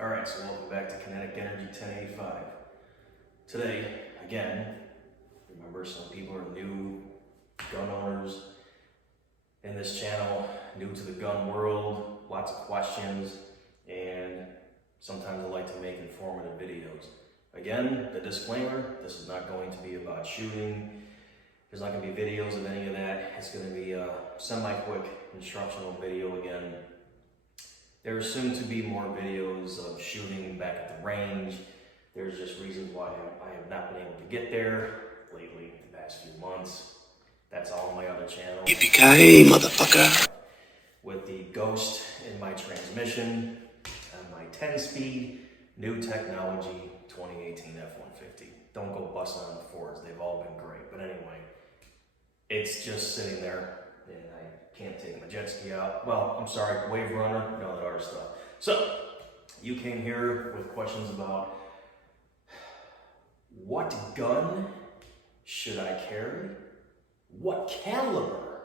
Alright, so welcome back to Kinetic Energy 1085. Today, again, remember some people are new gun owners in this channel, new to the gun world, lots of questions, and sometimes I like to make informative videos. Again, the disclaimer, this is not going to be about shooting. There's not going to be videos of any of that. It's going to be a semi-quick instructional video again. There are soon to be more videos of shooting back at the range. There's just reasons why I have not been able to get there lately, the past few months. That's all on my other channel. Yippee-ki-yay, motherfucker. With the Ghost in my transmission, and my 10-speed, new technology 2018 F-150. Don't go busting on the Fords, they've all been great. But anyway, it's just sitting there. And I can't take my jet ski out. Well, I'm sorry, Wave Runner, and all that other stuff. So, you came here with questions about what gun should I carry? What caliber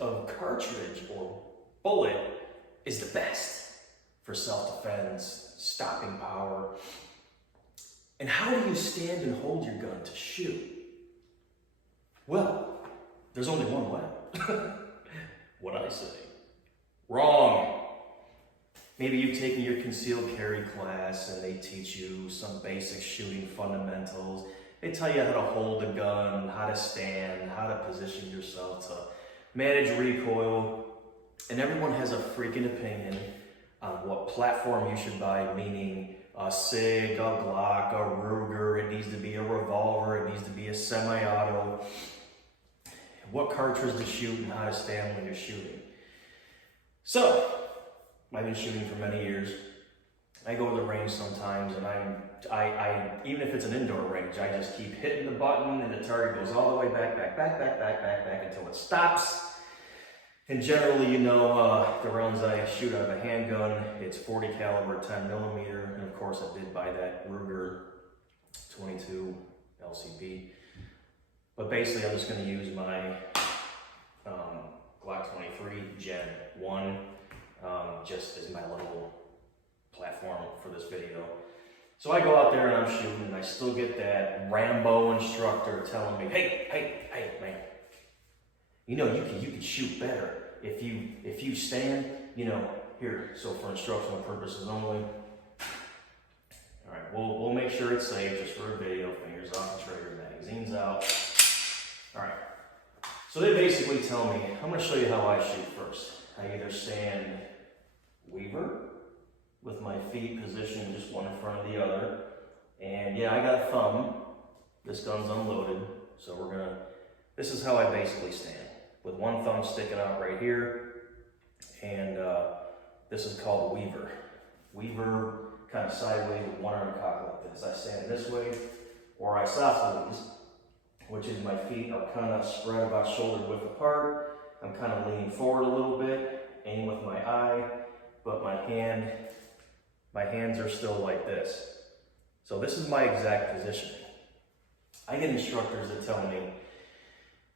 of cartridge or bullet is the best for self-defense, stopping power? And how do you stand and hold your gun to shoot? Well, there's only one way. What I say. Wrong. Maybe you've taken your concealed carry class and they teach you some basic shooting fundamentals. They tell you how to hold a gun, how to stand, how to position yourself to manage recoil. And everyone has a freaking opinion on what platform you should buy, meaning a SIG, a Glock, a Ruger, it needs to be a revolver, it needs to be a semi-auto. What cartridge to shoot and how to stand when you're shooting. So, I've been shooting for many years. I go to the range sometimes and I even if it's an indoor range, I just keep hitting the button and the target goes all the way back until it stops. And generally, you know, the rounds I shoot out of a handgun, it's 40 caliber, 10 millimeter. And of course I did buy that Ruger 22 LCP. But basically, I'm just going to use my Glock 23 Gen 1 just as my little platform for this video. So I go out there and I'm shooting, and I still get that Rambo instructor telling me, hey, man, you know you can shoot better if you stand, you know, here. So for instructional purposes only. All right, we'll make sure it's safe just for a video. Fingers off the trigger, magazines out. All right, so they basically tell me, I'm going to show you how I shoot first. I either stand Weaver with my feet positioned just one in front of the other. And yeah, I got a thumb. This gun's unloaded. So this is how I basically stand. With one thumb sticking out right here. And this is called Weaver. Weaver kind of sideways with one arm cocked like this. I stand this way, or isosceles, which is my feet are kind of spread about shoulder width apart. I'm kind of leaning forward a little bit, aim with my eye, but my hands are still like this. So this is my exact positioning. I get instructors that tell me,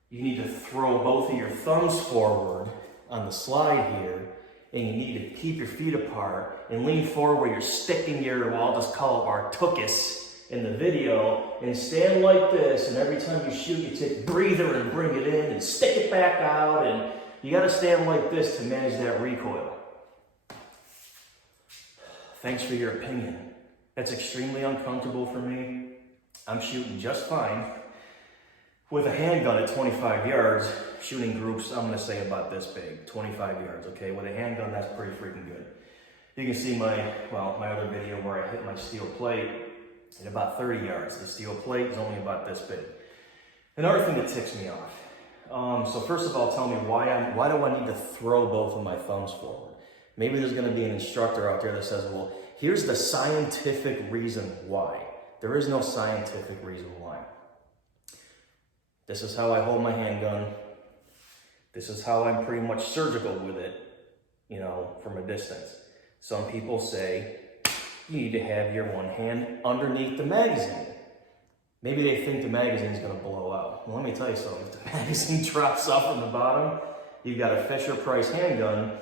you need to throw both of your thumbs forward on the slide here, and you need to keep your feet apart and lean forward where you're sticking your, well, I'll just call it artucus, in the video, and stand like this, and every time you shoot, you take a breather and bring it in and stick it back out, and you gotta stand like this to manage that recoil. Thanks for your opinion. That's extremely uncomfortable for me. I'm shooting just fine with a handgun at 25 yards, shooting groups, I'm gonna say about this big, 25 yards, okay? With a handgun, that's pretty freaking good. You can see my other video where I hit my steel plate at about 30 yards. The steel plate is only about this big. Another thing that ticks me off. So first of all, tell me why do I need to throw both of my thumbs forward? Maybe there's going to be an instructor out there that says, well, here's the scientific reason why. There is no scientific reason why. This is how I hold my handgun. This is how I'm pretty much surgical with it, you know, from a distance. Some people say, you need to have your one hand underneath the magazine. Maybe they think the magazine's gonna blow out. Well, let me tell you something. If the magazine drops off from the bottom, you've got a Fisher Price handgun,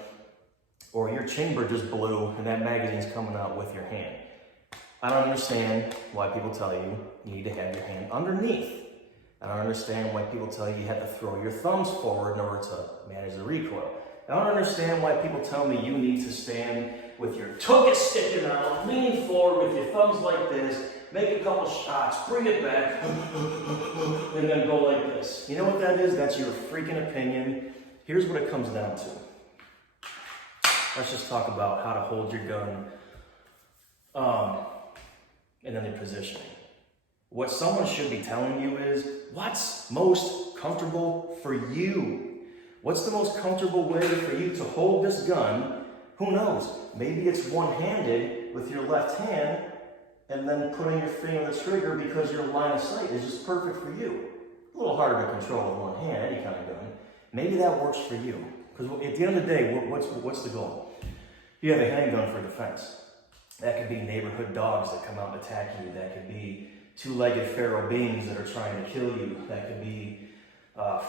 or your chamber just blew and that magazine's coming out with your hand. I don't understand why people tell you you need to have your hand underneath. I don't understand why people tell you you have to throw your thumbs forward in order to manage the recoil. I don't understand why people tell me you need to stand with your tuchus sticking out, lean forward with your thumbs like this, make a couple shots, bring it back, and then go like this. You know what that is? That's your freaking opinion. Here's what it comes down to. Let's just talk about how to hold your gun, and then the positioning. What someone should be telling you is, what's most comfortable for you? What's the most comfortable way for you to hold this gun? Who knows? Maybe it's one-handed with your left hand and then putting your finger on the trigger because your line of sight is just perfect for you. A little harder to control with one hand, any kind of gun. Maybe that works for you. Because at the end of the day, what's the goal? You have a handgun for defense. That could be neighborhood dogs that come out and attack you. That could be two-legged feral beings that are trying to kill you. That could be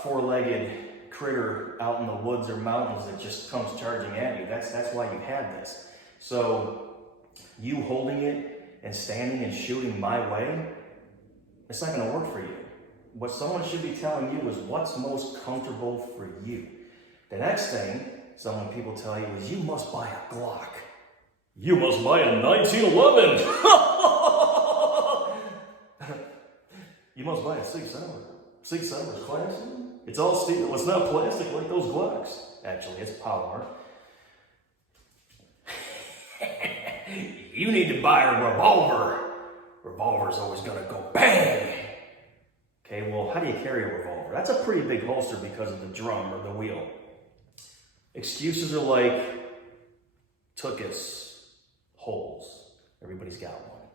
four-legged critter out in the woods or mountains that just comes charging at you. That's why you had this. So you holding it and standing and shooting my way, it's not going to work for you. What someone should be telling you is what's most comfortable for you. The next thing people tell you is you must buy a Glock. You must buy a 1911. You must buy a 6.7. 6.7 is classy. It's all steel. It's not plastic like those Glocks. Actually, it's polymer. You need to buy a revolver. Revolver's always gonna go bang. Okay, well, how do you carry a revolver? That's a pretty big holster because of the drum or the wheel. Excuses are like tuchus holes. Everybody's got one.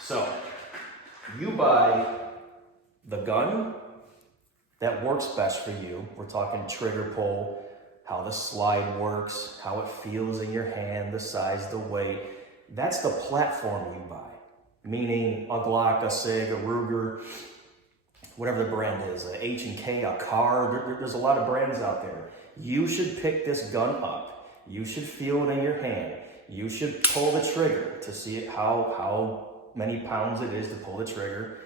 So, you buy the gun that works best for you. We're talking trigger pull, how the slide works, how it feels in your hand, the size, the weight. That's the platform you buy. Meaning a Glock, a Sig, a Ruger, whatever the brand is, a H&K, a Car. There's a lot of brands out there. You should pick this gun up. You should feel it in your hand. You should pull the trigger to see how many pounds it is to pull the trigger.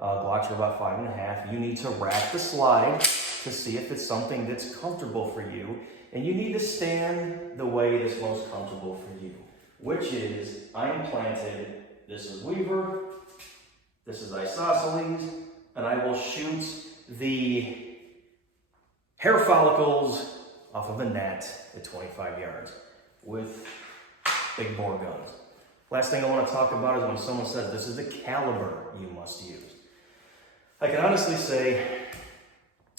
Glocks are about 5.5. You need to rack the slide to see if it's something that's comfortable for you. And you need to stand the way that's most comfortable for you, which is I'm planted. This is Weaver. This is isosceles. And I will shoot the hair follicles off of a net at 25 yards with big bore guns. Last thing I want to talk about is when someone says this is the caliber you must use. I can honestly say,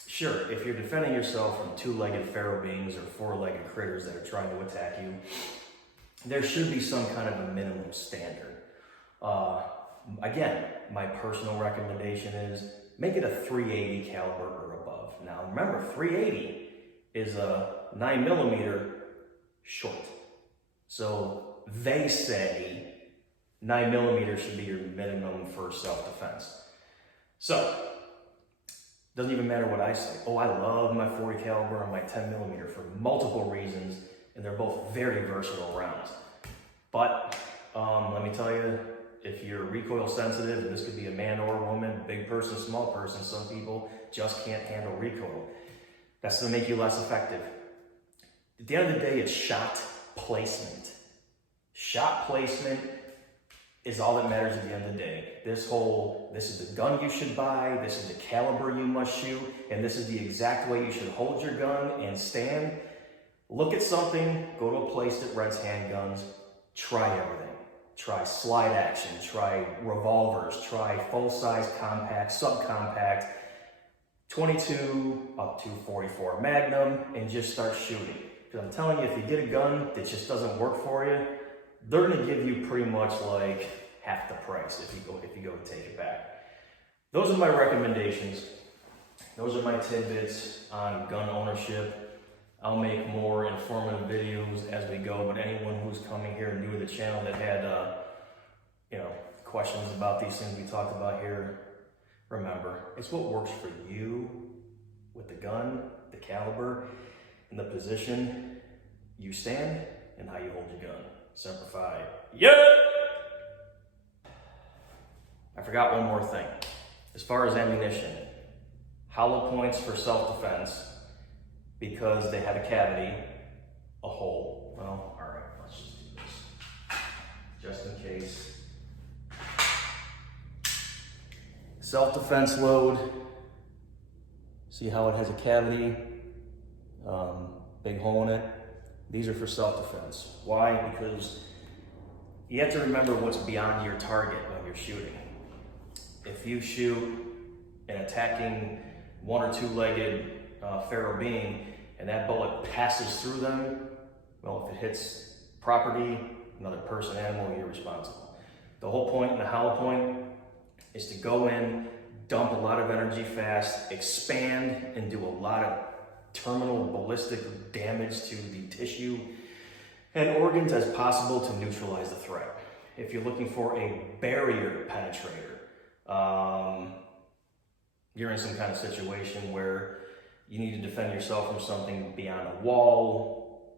sure, if you're defending yourself from two-legged feral beings or four-legged critters that are trying to attack you, there should be some kind of a minimum standard. Again, my personal recommendation is make it a 380 caliber or above. Now remember, 380 is a 9mm short. So they say 9mm should be your minimum for self-defense. So, doesn't even matter what I say. Oh, I love my 40 caliber and my 10mm for multiple reasons, and they're both very versatile rounds. But let me tell you, if you're recoil sensitive, and this could be a man or a woman, big person, small person, some people just can't handle recoil. That's going to make you less effective. At the end of the day, it's shot placement. Shot placement is all that matters at the end of the day. This is the gun you should buy, this is the caliber you must shoot, and this is the exact way you should hold your gun and stand. Look at something, go to a place that rents handguns, try everything. Try slide action, try revolvers, try full-size compact, subcompact, 22 up to 44 Magnum, and just start shooting. Because I'm telling you, if you get a gun that just doesn't work for you, they're going to give you pretty much like half the price if you go to take it back. Those are my recommendations. Those are my tidbits on gun ownership. I'll make more informative videos as we go, but anyone who's coming here new to the channel that had questions about these things we talked about here, remember, it's what works for you with the gun, the caliber, and the position. you stand and how you hold your gun. Simplified. Yeah! I forgot one more thing. As far as ammunition, Hollowpoints for self-defense, because they have a cavity, a hole. Well, all right, let's just do this, just in case. Self-defense load. See how it has a cavity, big hole in it? These are for self-defense. Why? Because you have to remember what's beyond your target when you're shooting. If you shoot an attacking one or two-legged feral being and that bullet passes through them, well, if it hits property, another person, animal, you're responsible. The whole point in the Hollowpoint is to go in, dump a lot of energy fast, expand, and do a lot of terminal ballistic damage to the tissue and organs as possible to neutralize the threat. If you're looking for a barrier penetrator, you're in some kind of situation where you need to defend yourself from something beyond a wall,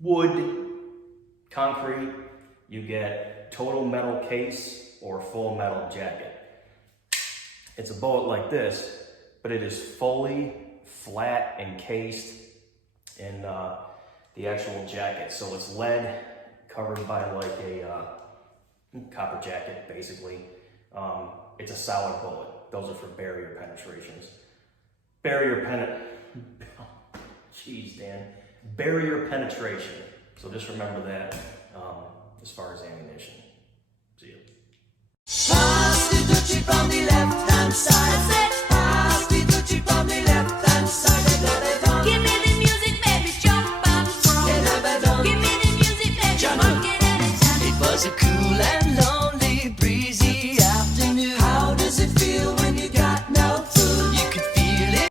wood, concrete, you get total metal case or full metal jacket. It's a bullet like this, but it is fully flat encased in the actual jacket. So it's lead covered by like a copper jacket, basically. It's a solid bullet. Those are for barrier penetrations. Jeez, Dan. Barrier penetration. So just remember that as far as ammunition.